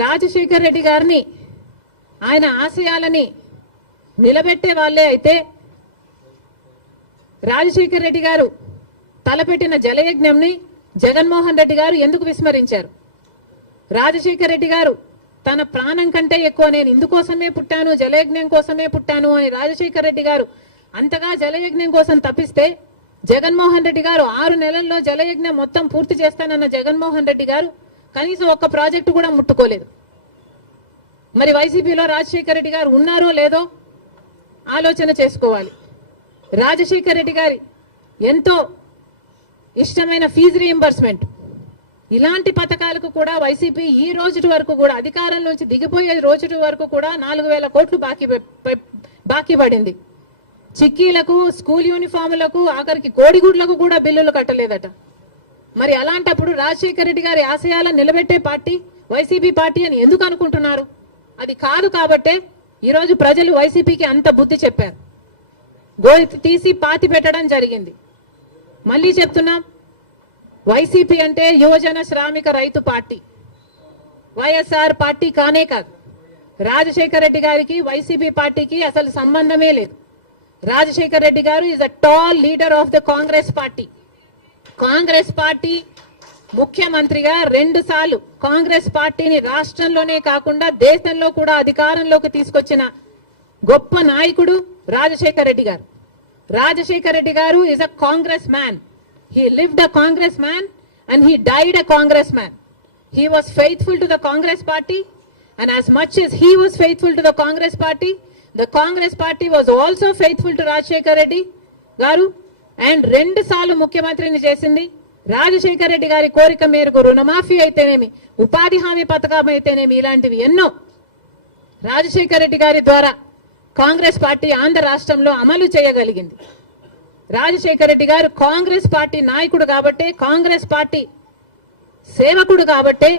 రాజశేఖర్ రెడ్డి గారిని ఆయన ఆశయాలని నిలబెట్టే వాళ్ళే అయితే రాజశేఖర్ రెడ్డి గారు తలపెట్టిన జలయజ్ఞంని జగన్మోహన్ రెడ్డి గారు ఎందుకు విస్మరించారు? రాజశేఖర్ రెడ్డి గారు తన ప్రాణం కంటే ఎక్కువ నేను ఇందుకోసమే పుట్టాను, జలయజ్ఞం కోసమే పుట్టాను అని రాజశేఖర్ రెడ్డి గారు అంతగా జలయజ్ఞం కోసం తప్పిస్తే జగన్మోహన్ రెడ్డి గారు 6 నెలల్లో జలయజ్ఞం మొత్తం పూర్తి చేస్తానన్న జగన్మోహన్ రెడ్డి గారు కనీసం ఒక్క ప్రాజెక్టు కూడా ముట్టుకోలేదు. మరి వైసీపీలో రాజశేఖర్ రెడ్డి గారు ఉన్నారో లేదో ఆలోచన చేసుకోవాలి. రాజశేఖర్ రెడ్డి గారి ఎంతో ఇష్టమైన ఫీజు రీయింబర్స్మెంట్ ఇలాంటి పథకాలకు కూడా వైసీపీ ఈ రోజు వరకు కూడా అధికారంలోంచి దిగిపోయే రోజు వరకు కూడా 4,000 కోట్లు బాకీ పడింది. చిక్కీలకు, స్కూల్ యూనిఫాములకు, ఆఖరికి కోడిగుడ్లకు కూడా బిల్లులు కట్టలేదట. మరి అలాంటప్పుడు రాజశేఖర్ రెడ్డి గారి ఆశయాలను నిలబెట్టే పార్టీ వైసీపీ పార్టీ అని ఎందుకు అనుకుంటున్నారు? అది కాదు కాబట్టే ఈరోజు ప్రజలు వైసీపీకి అంత బుద్ధి చెప్పారు, గోతి తీసి పాతి పెట్టడం జరిగింది. మళ్ళీ చెప్తున్నాం, వైసీపీ అంటే యువజన శ్రామిక రైతు పార్టీ, వైఎస్ఆర్ పార్టీ కానే కాదు. రాజశేఖర్ రెడ్డి గారికి వైసీపీ పార్టీకి అసలు సంబంధమే లేదు. రాజశేఖర్ రెడ్డి గారు is a tall leader of the Congress party. Congress party ముఖ్యమంత్రిగా 2 సార్లు కాంగ్రెస్ పార్టీని రాష్ట్రంలోనే కాకుండా దేశంలో కూడా అధికారంలోకి తీసుకొచ్చిన గొప్ప నాయకుడు రాజశేఖర్ రెడ్డి గారు. రాజశేఖర్ రెడ్డి గారు is a Congress man. He lived a Congress man and he died a Congress man. He was faithful to the Congress party, and as much as he was faithful to the Congress party was also faithful to Rajshekar Reddy garu, and 2 సార్లు ముఖ్యమంత్రిని చేసింది. రాజశేఖర్ రెడ్డి గారి కోరిక మేరకు రుణమాఫీ అయితేనేమి, ఉపాధి హామీ పథకం అయితేనేమి, ఇలాంటివి ఎన్నో రాజశేఖర్ రెడ్డి గారి ద్వారా కాంగ్రెస్ పార్టీ ఆంధ్ర రాష్ట్రంలో అమలు చేయగలిగింది. రాజశేఖర్ రెడ్డి గారు కాంగ్రెస్ పార్టీ నాయకుడు కాబట్టే, కాంగ్రెస్ పార్టీ సేవకుడు కాబట్టే,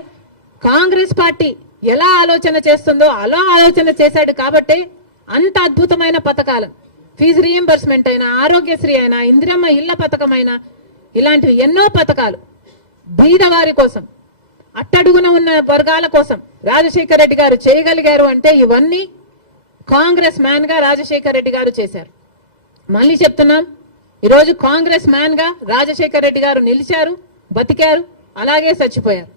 కాంగ్రెస్ పార్టీ ఎలా ఆలోచన చేస్తుందో అలా ఆలోచన చేశాడు కాబట్టే అంత అద్భుతమైన పథకాలు, ఫీజు రీయింబర్స్మెంట్ అయినా, ఆరోగ్యశ్రీ అయినా, ఇందిరమ్మ ఇళ్ల పథకం అయినా, ఇలాంటివి ఎన్నో పథకాలు బీదవారి కోసం, అట్టడుగున ఉన్న వర్గాల కోసం రాజశేఖర్ రెడ్డి గారు చేయగలిగారు అంటే ఇవన్నీ కాంగ్రెస్ మ్యాన్ గా రాజశేఖర్ రెడ్డి గారు చేశారు. మళ్ళీ చెప్తున్నాం, ఈరోజు కాంగ్రెస్ మ్యాన్ గా రాజశేఖర్ రెడ్డి గారు నిలిచారు, బతికారు, అలాగే చచ్చిపోయారు.